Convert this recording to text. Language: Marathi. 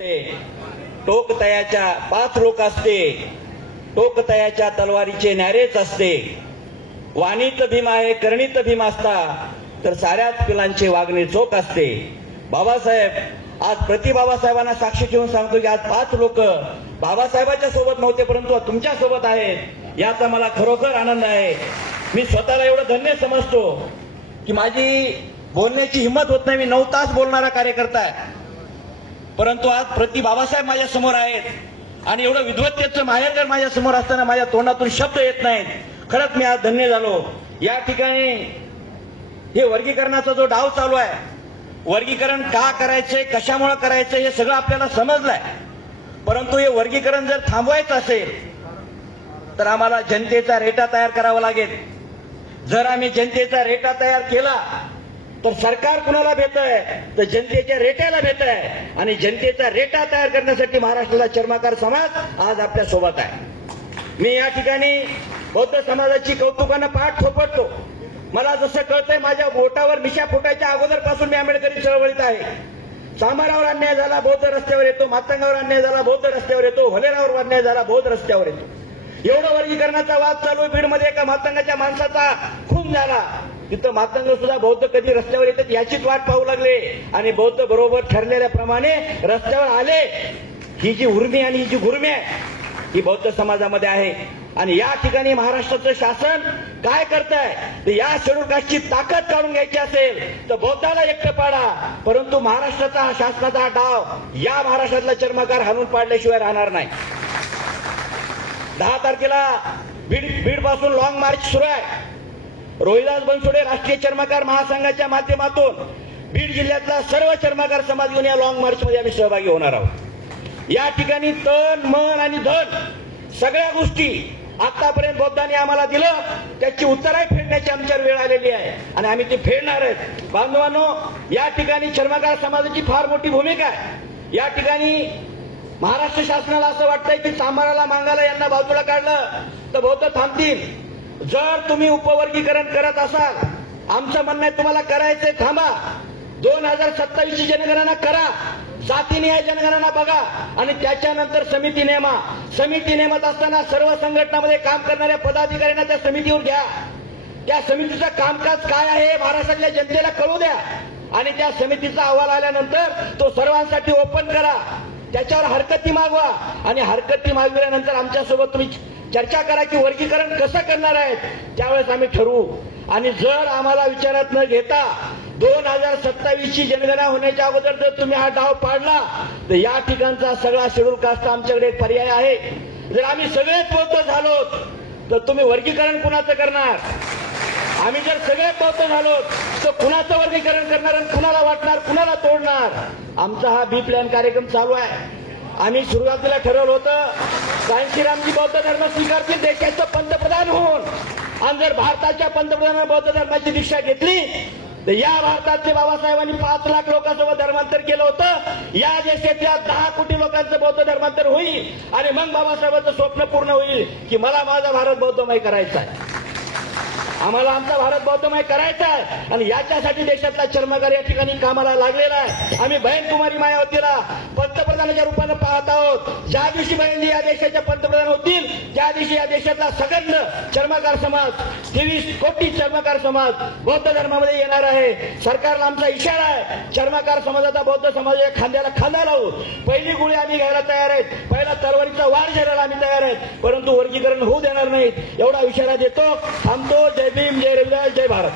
टोकतयाच्या 5 लोक असते, टोकतयाच्या तलवारीचे न्यारेच असते. वाणीत भीम आहे, करणीत भीम असता, तर साऱ्याच पिलांचे वागणे चोख असते. बाबासाहेब आज बाबासाहेबांना साक्षी ठेवून सांगतो की आज 5 लोक बाबासाहेबांच्या सोबत नव्हते, परंतु तुमच्या सोबत आहेत. याचा मला खरोखर आनंद आहे. मी स्वतःला एवढं धन्य समजतो की माझी बोलण्याची हिंमत होत नाही. मी 9 तास बोलणारा कार्यकर्ता आहे, परंतु आज बाबासाहेब माझ्या समोर आहेत आणि एवढं विद्वत्तेचं माहेरघर माझ्या समोर असताना माझ्या तोंडातून शब्द येत नाहीत. खरंच मी आज धन्य झालो. या ठिकाणी हे वर्गीकरणाचा जो डाव चालू आहे, वर्गीकरण का करायचंय, कशामुळे करायचंय हे सगळं आपल्याला समजलंय. परंतु हे वर्गीकरण जर थांबवायचं असेल तर आम्हाला जनतेचा रेटा तयार करावा लागेल. जर आम्ही जनतेचा रेटा तयार केला तर सरकार कुणाला भेट आहे, तर जनतेच्या रेट्याला भेट आहे. आणि जनतेचा रेटा तयार करण्यासाठी महाराष्ट्राला चर्मकार समाज आज आपल्या सोबत आहे. मी या ठिकाणी बौद्ध समाजाची कौतुकानं पाठ थोपटतो. मला जसं कळतंय माझ्या बोटावर मिशा फुटायच्या अगोदरपासून मी आंबेडकरी चळवळीत आहे. चांभारावर अन्याय झाला, बौद्ध रस्त्यावर येतो. मातंगावर अन्याय झाला, बौद्ध रस्त्यावर येतो. होलेरावर अन्याय झाला, बौद्ध रस्त्यावर येतो. एवढं वर्गीकरणाचा वाद चालू आहे. बीडमध्ये एका मातंगाच्या माणसाचा खून झाला. तिथं मातंग सुद्धा बौद्ध कधी रस्त्यावर येतात याचीच वाट पाहू लागले आणि बौद्ध बरोबर ठरलेल्याप्रमाणे रस्त्यावर आले. ही जी उर्मी आणि ही जी गुर्मी आहे ही बौद्ध समाजामध्ये आहे. आणि या ठिकाणी महाराष्ट्राचं शासन काय करताय, तर या शेड्यूल कास्टची ताकद काढून घ्यायची असेल तर बौद्धाला एकटं पाडा. परंतु महाराष्ट्राचा शासनाचा डाव या महाराष्ट्रातला चर्मकार हाणून पाडल्याशिवाय राहणार नाही. 10 तारखेला बीड पासून लॉंग मार्च सुरू आहे. रोहिदास बनसोडे राष्ट्रीय चर्मकार महासंघाच्या माध्यमातून बीड जिल्ह्यातला सर्व चर्मकार समाज घेऊन या लॉंग मार्च मध्ये आम्ही सहभागी होणार आहोत. या ठिकाणी तन मन आणि धन सगळ्या गोष्टी आतापर्यंत बौद्धांनी आम्हाला दिलं त्याची उत्तराई फेडण्याची आमच्यावर वेळ आलेली आहे आणि आम्ही ती फेडणार आहेत. बांधवांनो, या ठिकाणी चर्मकार समाजाची फार मोठी भूमिका आहे. या ठिकाणी महाराष्ट्र शासनाला असं वाटतंय की चांभाराला मांगाला यांना बाजूला काढलं तर बौद्ध थांबतील. जर तुम्ही उपवर्गीकरण करत असाल, आमचं म्हणणं आहे तुम्हाला करायचंय थांबा. 2027 ची जनगणना करा, जातीनिहाय जनगणना बघा आणि त्याच्यानंतर समिती नेमा. समिती नेमत असताना सर्व संघटनामध्ये काम करणाऱ्या पदाधिकाऱ्यांना त्या समितीवर घ्या. त्या समितीचं कामकाज काय आहे महाराष्ट्रातल्या जनतेला कळू द्या आणि त्या समितीचा अहवाल आल्यानंतर तो सर्वांसाठी ओपन करा. त्याच्यावर हरकती मागवा आणि हरकती मागविल्यानंतर आमच्यासोबत तुम्ही चर्चा करा की वर्गीकरण कसं करणार आहेत. त्यावेळेस आम्ही ठरवू. आणि जर आम्हाला विचारात न घेता 2027 ची जनगणना होण्याच्या अगोदर जर तुम्ही हा डाव पाडला तर या ठिकाणचा सगळा शेड्यूल कास्ट आमच्याकडे एक पर्याय आहे. जर आम्ही सगळेच बौद्ध झालो तर तुम्ही वर्गीकरण कुणाचं करणार? आम्ही जर सगळे बौद्ध झालो तर कुणाचं वर्गीकरण करणार आणि कुणाला वाटणार, कुणाला तोडणार? आमचा हा बी प्लॅन कार्यक्रम चालू आहे. आम्ही सुरुवातीला ठरवलं होतं कांशीरामजी बौद्ध धर्म स्वीकारतील देशाचं पंतप्रधान होऊन, आणि जर भारताच्या पंतप्रधानांनी बौद्ध धर्माची दीक्षा घेतली तर या भारताचे बाबासाहेबांनी 5 लाख लोकांसोबत धर्मांतर केलं होतं. या देशातल्या 10 कोटी लोकांचं बौद्ध धर्मांतर होईल आणि मग बाबासाहेबांचं स्वप्न पूर्ण होईल की मला माझा भारत बौद्धमय करायचा आहे. आम्हाला आमचा भारत बौद्धमय करायचा आहे आणि याच्यासाठी देशातला चर्मकार या ठिकाणी कामाला लागलेला आहे. आम्ही बहीण कुमारी मायावतीला पंतप्रधानाच्या रूपानं पाहत आहोत. ज्या दिवशी बहीण या देशाच्या पंतप्रधान होतील त्या दिवशी या देशातला सगळ्यांना चर्मकार समाज, 23 कोटी चर्मकार समाज बौद्ध धर्मामध्ये येणार आहे. सरकारला आमचा इशारा आहे, चर्मकार समाजाचा बौद्ध समाजाच्या खांद्याला खांदा लावू. पहिली गोळी आम्ही घ्यायला तयार आहेत, पहिला तलवारीचा वार झेलायला आम्ही तयार आहेत, परंतु वर्गीकरण होऊ देणार नाहीत एवढा इशारा देतो. थांबतो. जय भीम, जय रविदास, जय भारत.